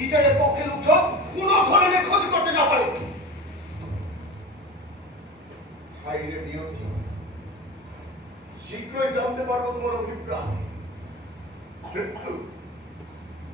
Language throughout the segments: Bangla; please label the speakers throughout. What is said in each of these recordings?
Speaker 1: নিজেদের পক্ষে লোকজন কোন ধরনের ক্ষতি করতে না পারে। শীঘ্রই জানতে পারব তোমার অভিপ্রায়।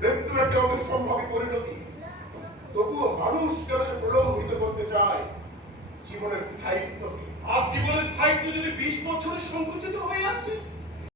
Speaker 1: মৃত্যু একটি অবশ্যম্ভাবী পরিণতি। তবুও মানুষ কেন প্রলম্বিত করতে চায়? জীবনের স্থায়িত্ব
Speaker 2: আর জীবনের স্থায়িত্ব যদি বিশ বছরে সংকুচিত হয়ে আছে